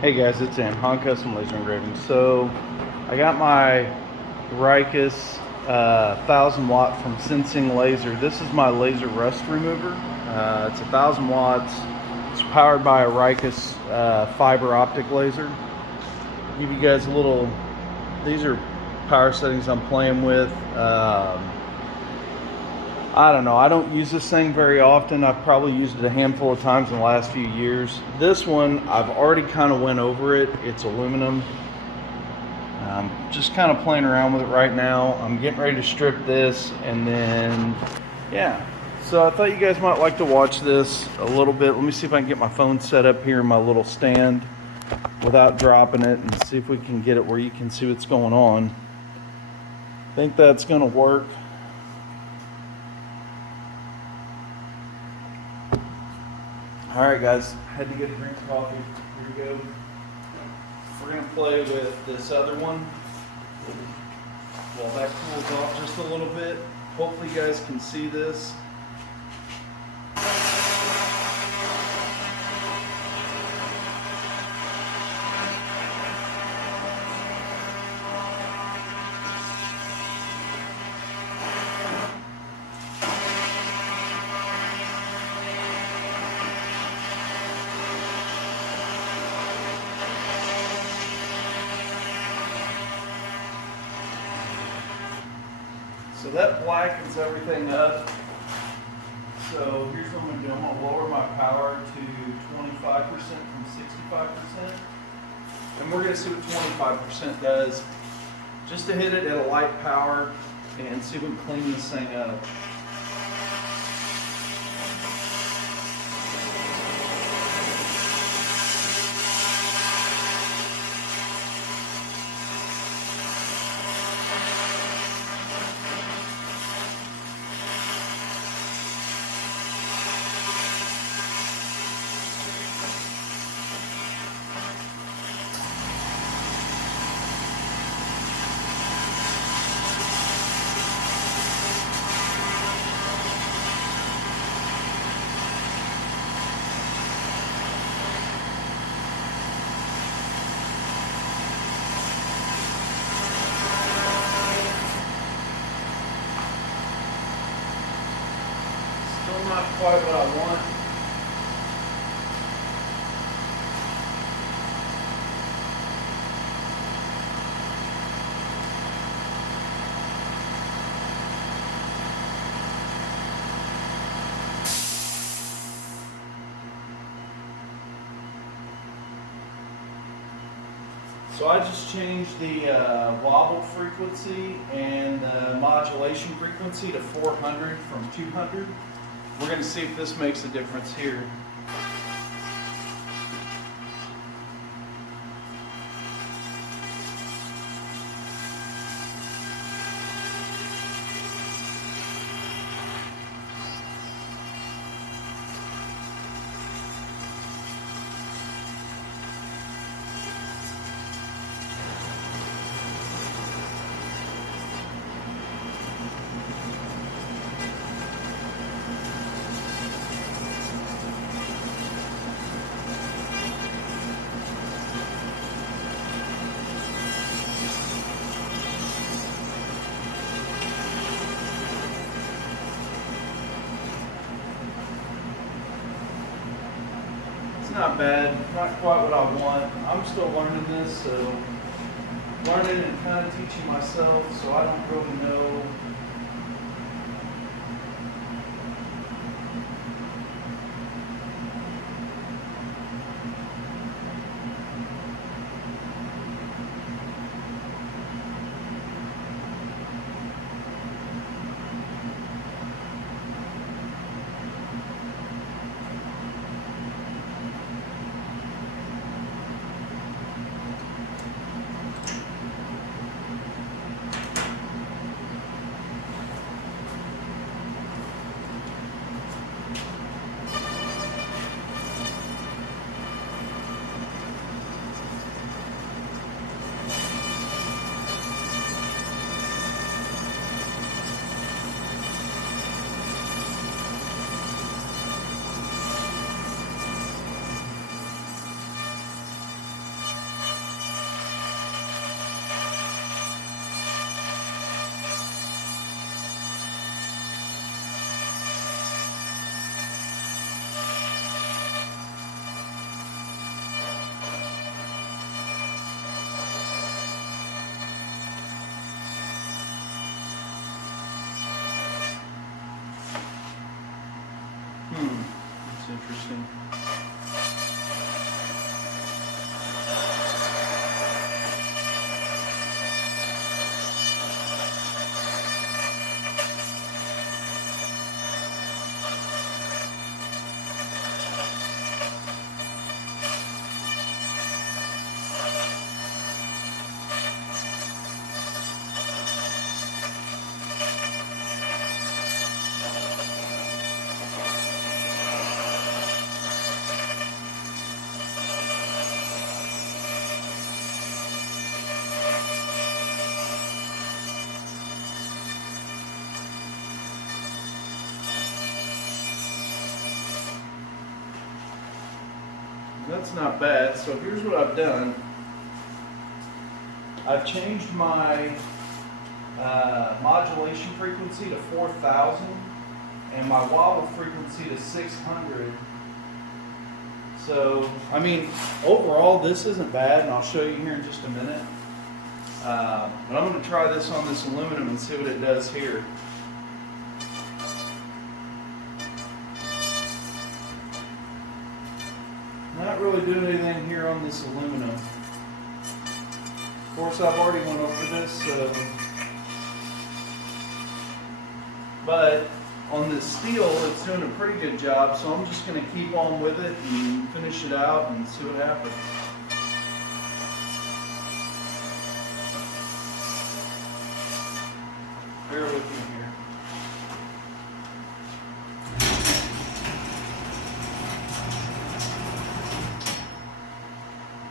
Hey guys, it's Han Custom Laser Engraving. So I got my Raycus 1000 watt from Xinxing Laser. This is my laser rust remover. It's 1000 watts. It's powered by a Raycus fiber optic laser. Give you guys a little. These are power settings I'm playing with. I don't know. I don't use this thing very often. I've probably used it a handful of times in the last few years. This one, I've already kind of went over it. It's aluminum. Just kind of playing around with it right now. I'm getting ready to strip this, and then, yeah. So I thought you guys might like to watch this a little bit. Let me see if I can get my phone set up here in my little stand without dropping it, and see if we can get it where you can see what's going on. I think that's going to work. All right, guys, had to get a drink of coffee. Here we go. We're gonna play with this other one while that cools off just a little bit. Hopefully you guys can see this. So that blackens everything up. So here's what I'm gonna do. I'm gonna lower my power to 25% from 65%. And we're gonna see what 25% does, just to hit it at a light power and see if we can clean this thing up. Still not quite what I want. So I just changed the wobble frequency and the modulation frequency to 400 from 200. We're going to see if this makes a difference here. It's not bad, not quite what I want. I'm still learning this, so learning and kind of teaching myself, so I don't really know. interesting. That's not bad. So here's what I've done. I've changed my modulation frequency to 4,000 and my wobble frequency to 600. So, I mean, overall this isn't bad, and I'll show you here in just a minute. But I'm going to try this on this aluminum and see what it does here. Not really doing anything here on this aluminum. Of course, I've already went over this, but on this steel, it's doing a pretty good job, so I'm just going to keep on with it and finish it out and see what happens. Bear with me here.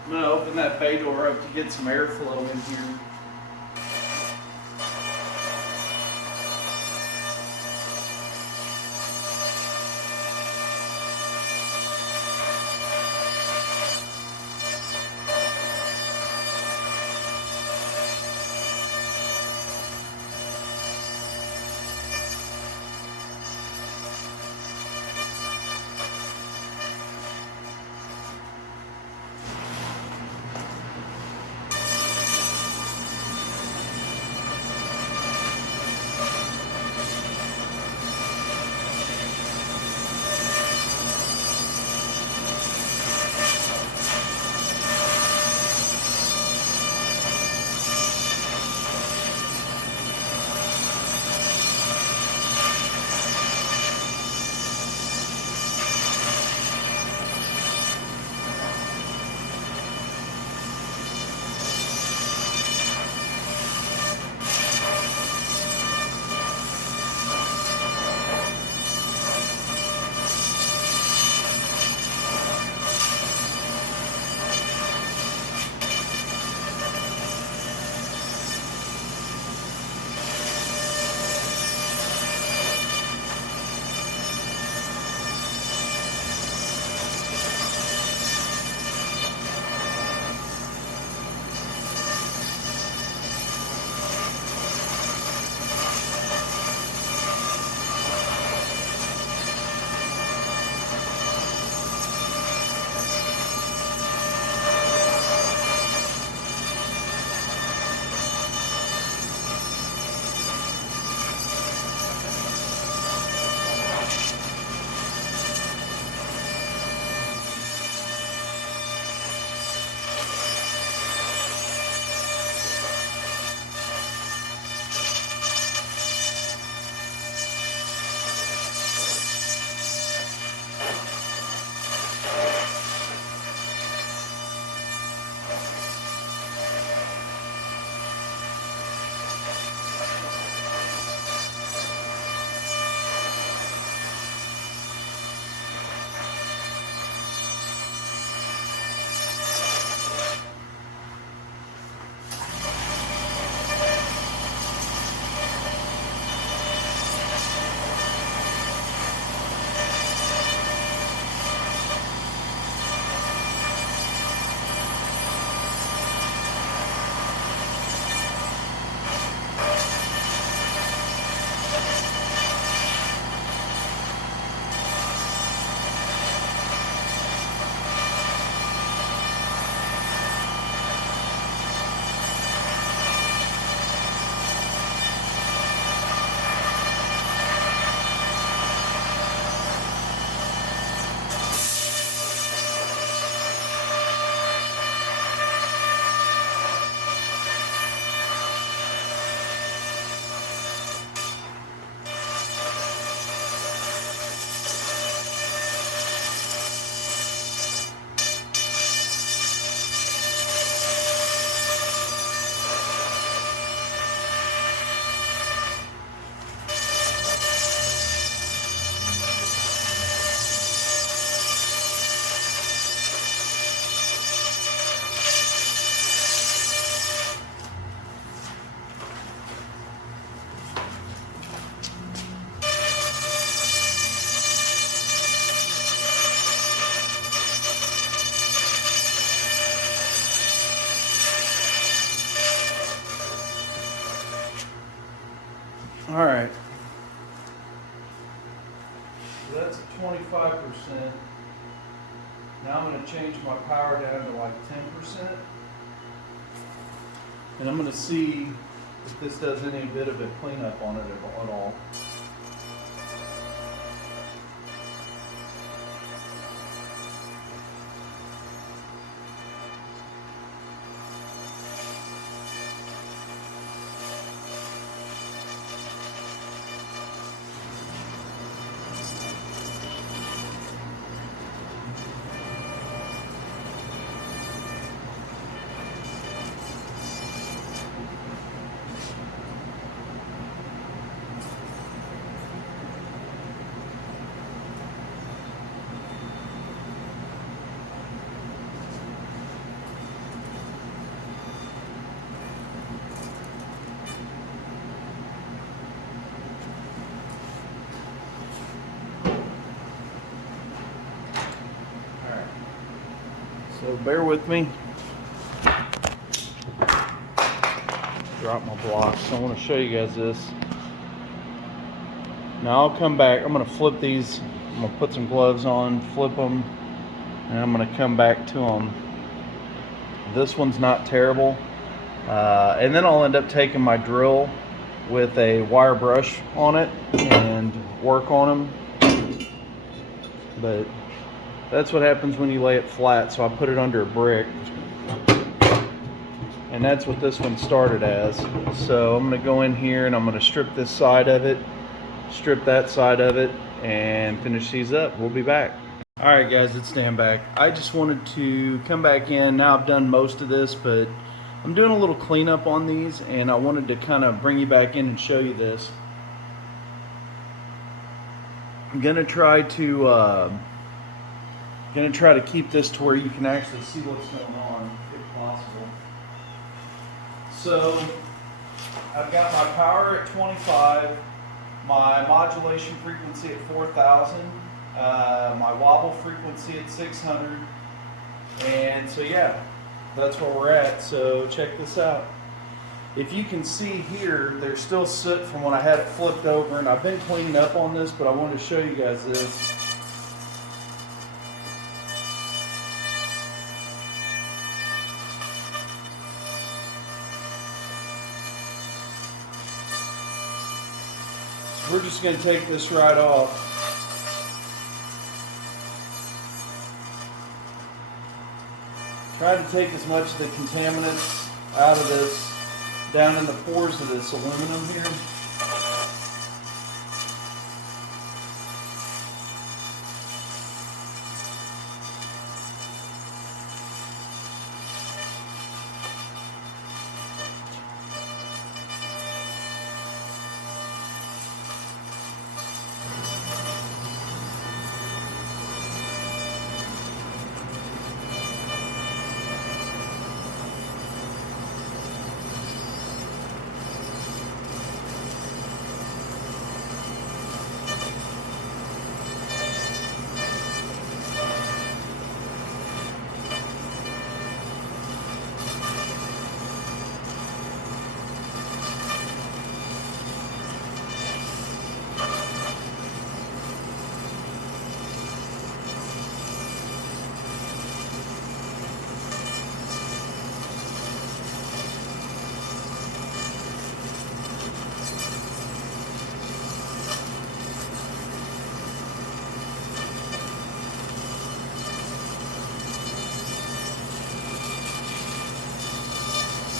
I'm going to open that bay door up to get some airflow in here. All right. So that's at 25%. Now I'm going to change my power down to like 10%. And I'm going to see if this does any bit of a cleanup on it at all. So bear with me. Drop my blocks. So I want to show you guys this. Now I'll come back. I'm going to flip these. I'm going to put some gloves on, flip them, and I'm going to come back to them. This one's not terrible. And then I'll end up taking my drill with a wire brush on it and work on them. But that's what happens when you lay it flat. So I put it under a brick, and that's what this one started as. So I'm going to go in here and I'm going to strip this side of it, strip that side of it, and finish these up. We'll be back. All right guys, it's Dan back. I just wanted to come back in. Now I've done most of this, but I'm doing a little cleanup on these, and I wanted to kind of bring you back in and show you this. I'm gonna try to keep this to where you can actually see what's going on, if possible. So I've got my power at 25, my modulation frequency at 4,000, my wobble frequency at 600, and so yeah, that's where we're at. So check this out. If you can see here, there's still soot from when I had it flipped over, and I've been cleaning up on this, but I wanted to show you guys this. So we're just going to take this right off. Try to take as much of the contaminants out of this, down in the pores of this aluminum here.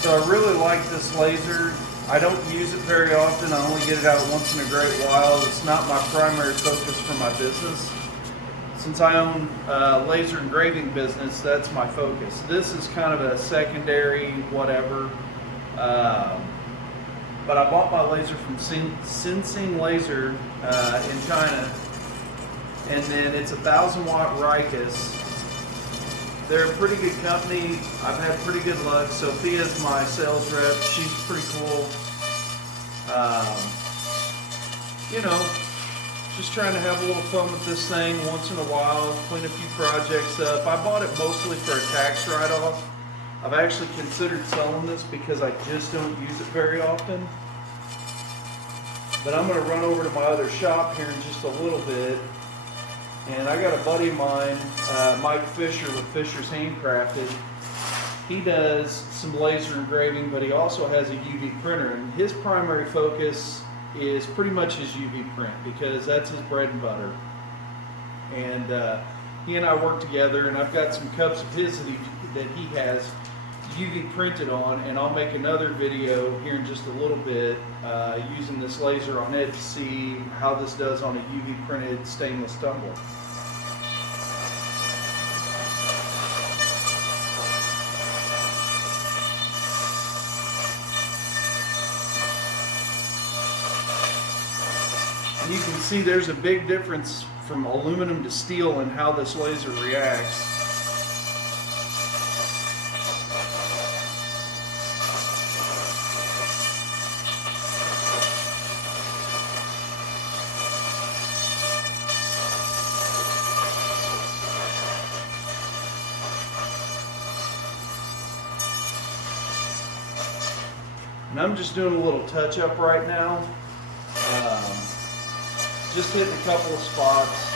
So I really like this laser. I don't use it very often. I only get it out once in a great while. It's not my primary focus for my business. Since I own a laser engraving business, that's my focus. This is kind of a secondary whatever. But I bought my laser from Xinxing Laser in China. And then it's a 1,000-watt Raycus. They're a pretty good company. I've had pretty good luck. Sophia's my sales rep. She's pretty cool. You know, just trying to have a little fun with this thing once in a while, clean a few projects up. I bought it mostly for a tax write-off. I've actually considered selling this because I just don't use it very often. But I'm going to run over to my other shop here in just a little bit. And I got a buddy of mine, Mike Fisher with Fisher's Handcrafted. He does some laser engraving, but he also has a UV printer. And his primary focus is pretty much his UV print because that's his bread and butter. And he and I work together, and I've got some cups of his that he has UV printed on, and I'll make another video here in just a little bit using this laser on it to see how this does on a UV printed stainless tumbler. And you can see there's a big difference from aluminum to steel and how this laser reacts. And I'm just doing a little touch up right now. Just hitting a couple of spots.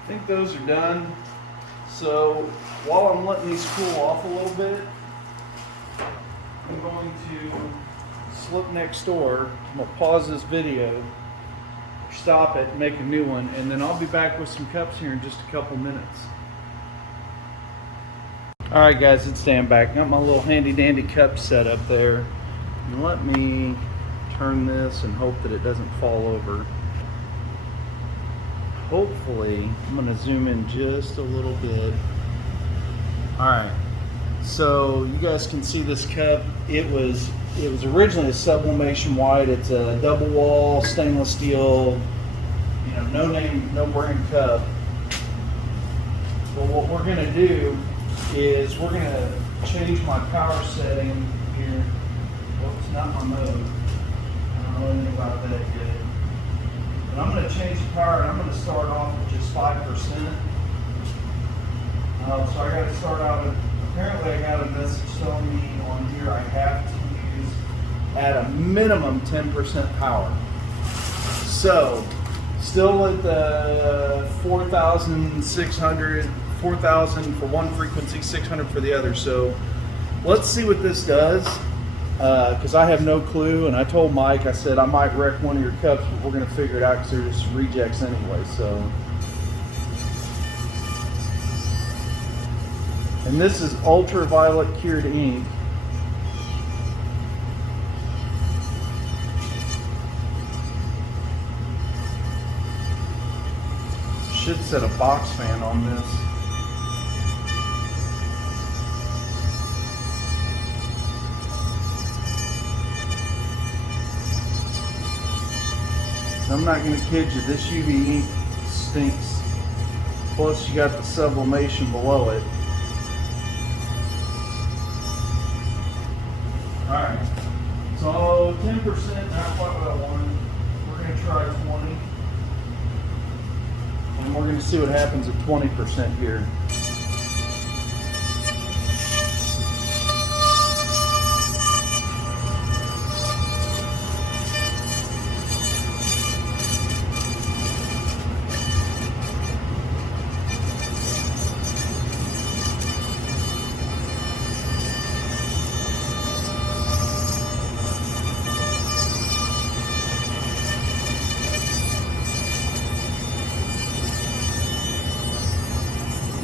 I think those are done. So while I'm letting these cool off a little bit, I'm going to slip next door. I'm going to pause this video, stop it, and make a new one, and then I'll be back with some cups here in just a couple minutes. Alright guys, it's Dan back. Got my little handy dandy cup set up there. And let me turn this and hope that it doesn't fall over. Hopefully, I'm going to zoom in just a little bit. Alright, so you guys can see this cup. It was originally a sublimation white. It's a double wall stainless steel, no name, no brand cup. But what we're going to do is we're going to change my power setting here. Whoops, not my mode. I don't know anything about that yet. But I'm going to change the power, and I'm going to start off with just 5%. So I got to start out with, apparently I got a message telling me on here I have to use at a minimum 10% power. So, still at the 4,600, 4,000 for one frequency, 600 for the other. So let's see what this does, because I have no clue. And I told Mike, I said I might wreck one of your cups, but we're going to figure it out because they're just rejects anyway. So, and this is ultraviolet cured ink. Should set a box fan on this. I'm not going to kid you, this UV ink stinks. Plus you got the sublimation below it. Alright, so 10%, not quite what I wanted. We're going to try 20. And we're going to see what happens at 20% here.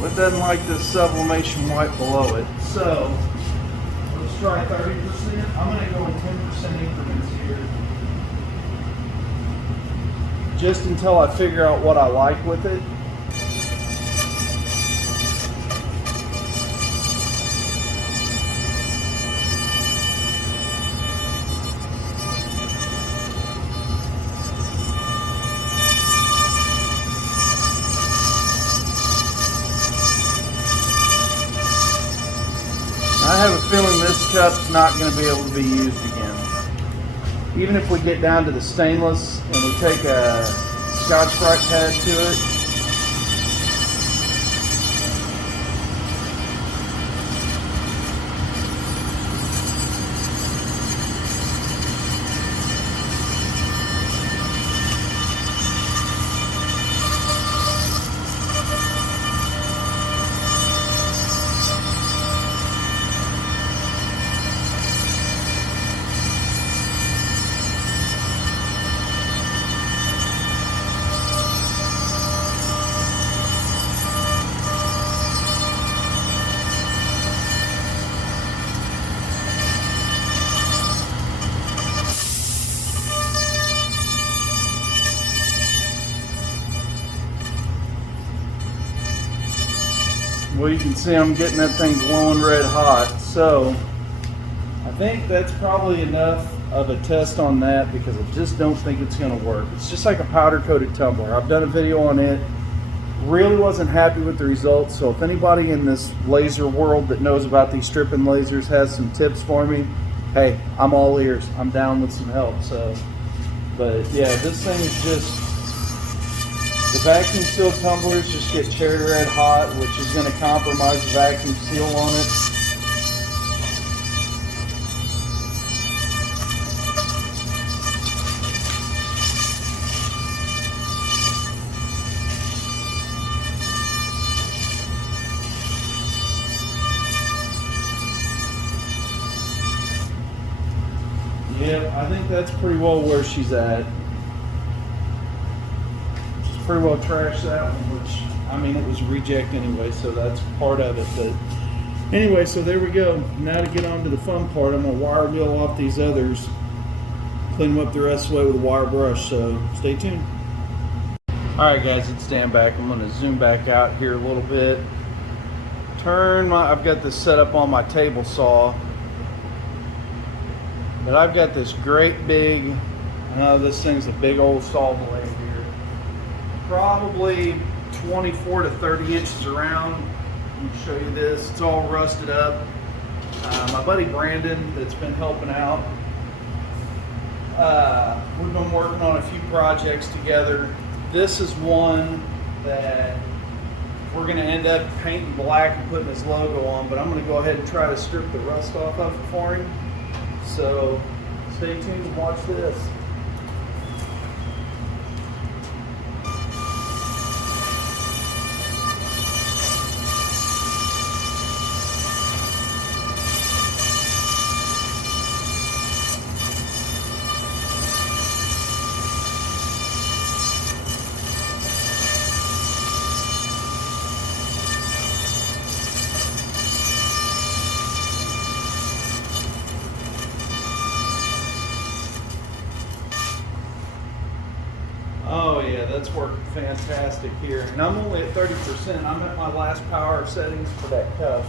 It doesn't like this sublimation white below it. So let's try 30%. I'm going to go in 10% increments here. just until I figure out what I like with it. I have a feeling this cup's not going to be able to be used again. Even if we get down to the stainless and we take a Scotch-Brite pad to it, well, you can see I'm getting that thing glowing red hot. So I think that's probably enough of a test on that, because I just don't think it's going to work. It's just like a powder coated tumbler. I've done a video on it. Really wasn't happy with the results. So if anybody in this laser world that knows about these stripping lasers has some tips for me, hey, I'm all ears. I'm down with some help. So, but yeah, this thing is just, the vacuum seal tumblers just get cherry red hot, which is going to compromise the vacuum seal on it. Yep, I think that's pretty well where she's at. Pretty well trashed that one, which, I mean, it was a reject anyway, so that's part of it. But anyway, so there we go. Now to get on to the fun part, I'm going to wire mill off these others, clean them up the rest of the way with a wire brush, so stay tuned. Alright guys, it's Dan back. I'm going to zoom back out here a little bit. I've got this set up on my table saw, but I've got this great big, I know this thing's a big old saw blade here. Probably 24 to 30 inches around. Let me show you this. It's all rusted up. My buddy Brandon, that's been helping out, we've been working on a few projects together. This is one that we're going to end up painting black and putting his logo on, but I'm going to go ahead and try to strip the rust off of it for him. So stay tuned and watch this. Oh yeah, that's working fantastic here. And I'm only at 30%. I'm at my last power settings for that cup.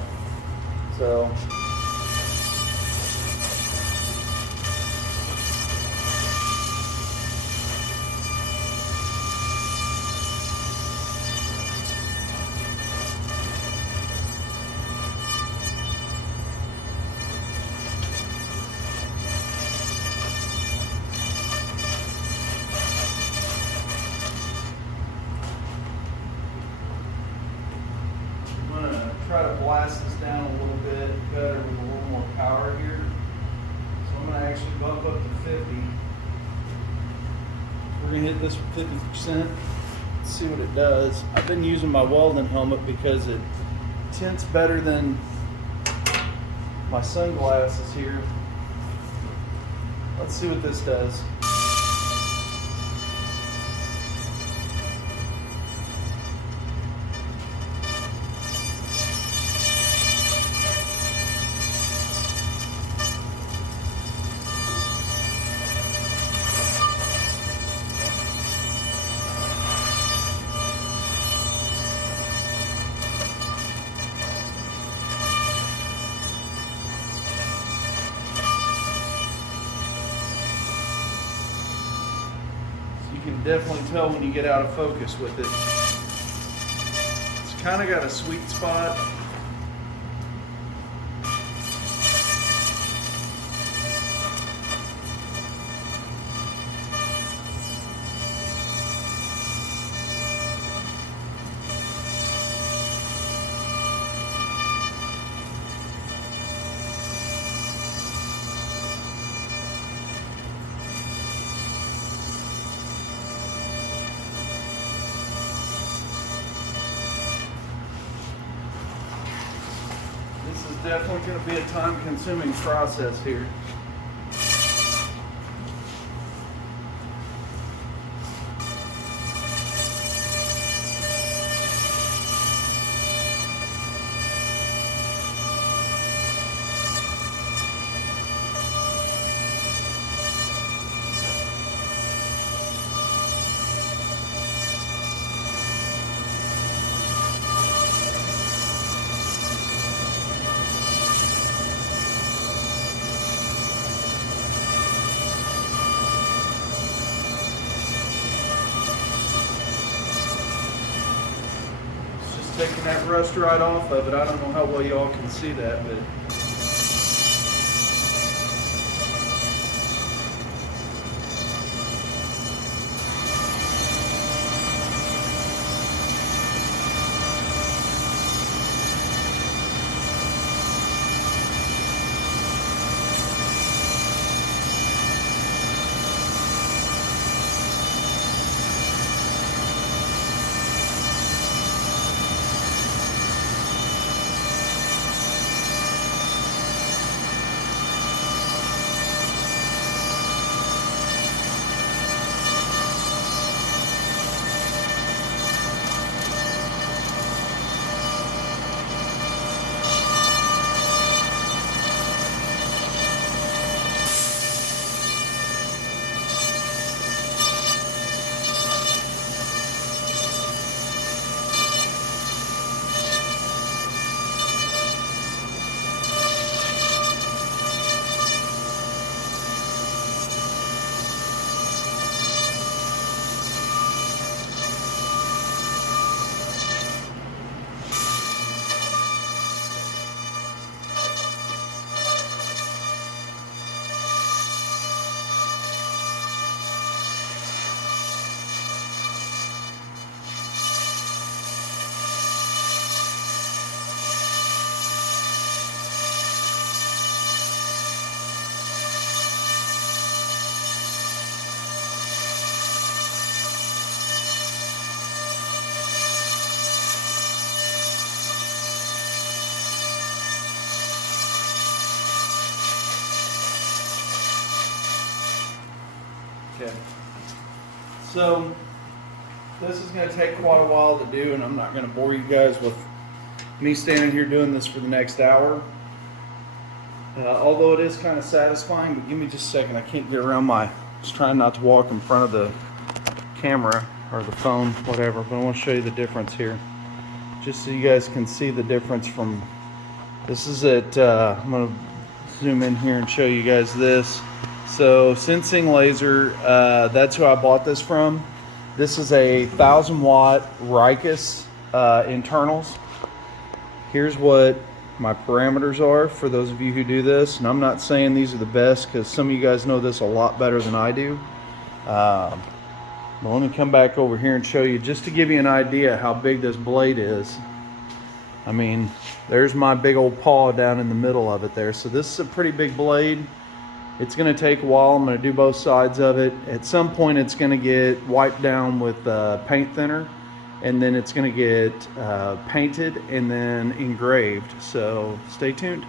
So try to blast this down a little bit better with a little more power here. So I'm going to actually bump up to 50. We're going to hit this with 50%. Let's see what it does. I've been using my welding helmet because it tints better than my sunglasses here. Let's see what this does. definitely tell when you get out of focus with it. It's kind of got a sweet spot. This is definitely going to be a time-consuming process here. Taking that rust right off of it. I don't know how well y'all can see that, but okay. So this is going to take quite a while to do, and I'm not going to bore you guys with me standing here doing this for the next hour. Although it is kind of satisfying, but give me just a second. I can't get around just trying not to walk in front of the camera or the phone, whatever, but I want to show you the difference here. Just so you guys can see the difference from, this is at, I'm going to zoom in here and show you guys this. So Xinxing Laser, that's who I bought this from. This is a 1,000-watt Raycus internals. Here's what my parameters are for those of you who do this, and I'm not saying these are the best because some of you guys know this a lot better than I do. But let me come back over here and show you just to give you an idea how big this blade is. I mean, there's my big old paw down in the middle of it there. So this is a pretty big blade. It's going to take a while. I'm going to do both sides of it. At some point it's going to get wiped down with paint thinner, and then it's going to get painted and then engraved. So stay tuned.